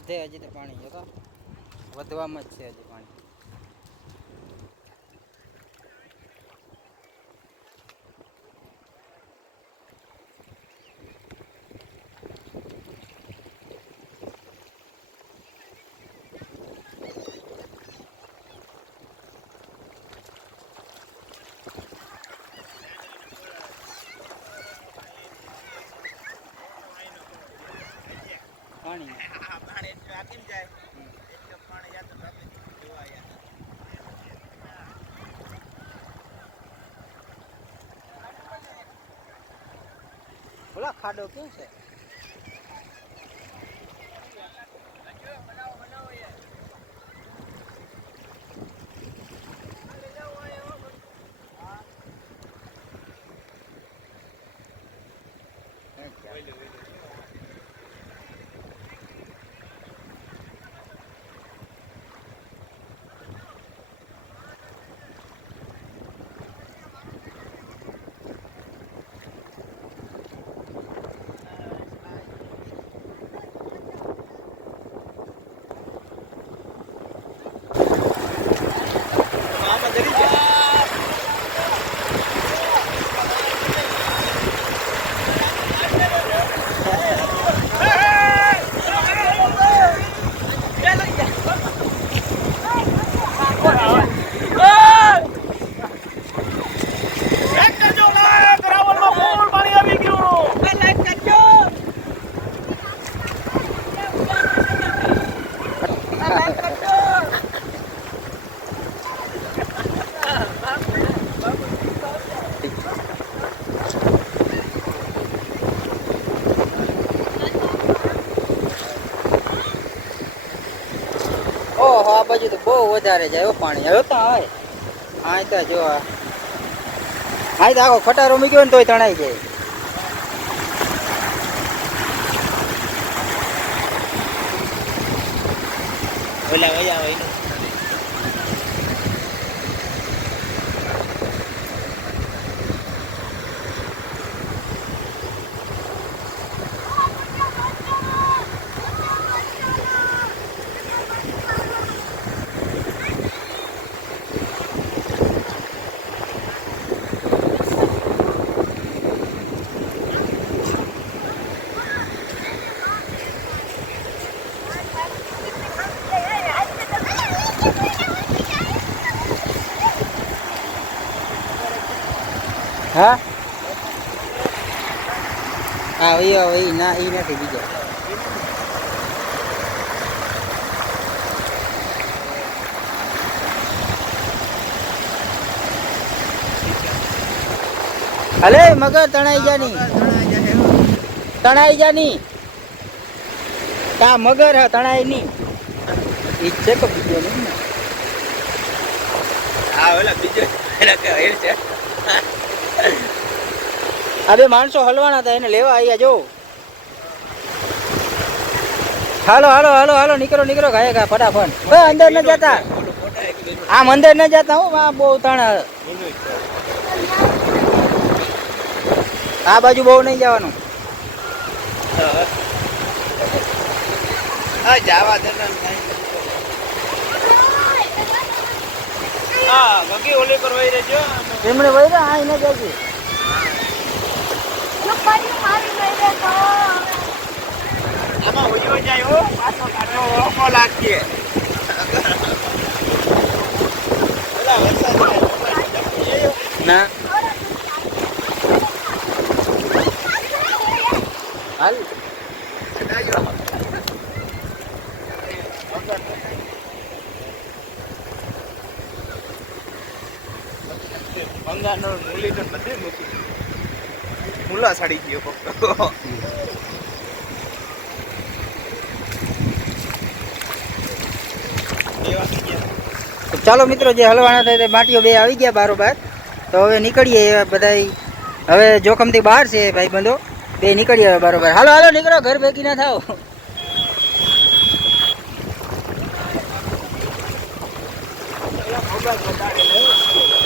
વધે હજી તો પાણી જોતો વધવામાં જ છે હજી પાણી. પાણી પાણી એટલું આ કેમ જાય પાણી જતું ટ્રાફિક જોવા યાર ઓલા ખાડો ક્યાં છે આમાં જરી જાય ઓહો, આ બાજુ તો બહુ વધારે જાય હો પાણી. હવે તો આવે આ તો જો આ. તો આખો ખટારો મૂક્યો ને તોય તણાઈ જાય. ઓલા વયા હોય હા? હા વહી હવે ના એ નથી બીજો. અલે મગર તણાઈ જાની. તણાઈ જાની. તા મગર હા તણાઈ ની. ઈ છે કે બીજો નહીં હા ઓલા બીજો. એના કે છે. આ માણસો હલવાના હતા, એને લેવા આવ્યા જો. હાલો હાલો હાલો હાલો, નીકળો નીકળો ગાય ગા ફટાફટ. અંદર ન જતા. આ મંદિર ન જતા, હું બહુ તાણ. આ બાજુ બહુ નહીં જવાનું. જવા જાવા દે ને હા બગી ઓલી પર વહી રહેજો. એમણે વૈરા હા એને જશે આમાં હોયો જાય હો પાછો કાઢો ઓકો લાગીએ. વરસાદ ના હાલ ભંગાનો મૂલી તો નથી મૂકી મૂલા સાડી ગયો ફક્ત ચાલો મિત્રો, જે હલવાના થાય તે માટીઓ બે આવી ગયા બારોબાર. તો હવે નીકળીએ બધા હવે જોખમથી બહાર છે ભાઈ બંધો બે નીકળીએ હવે બારોબાર. હાલો હાલો, નીકળો, ઘર ભેગી ના થાવ Thank બતાડે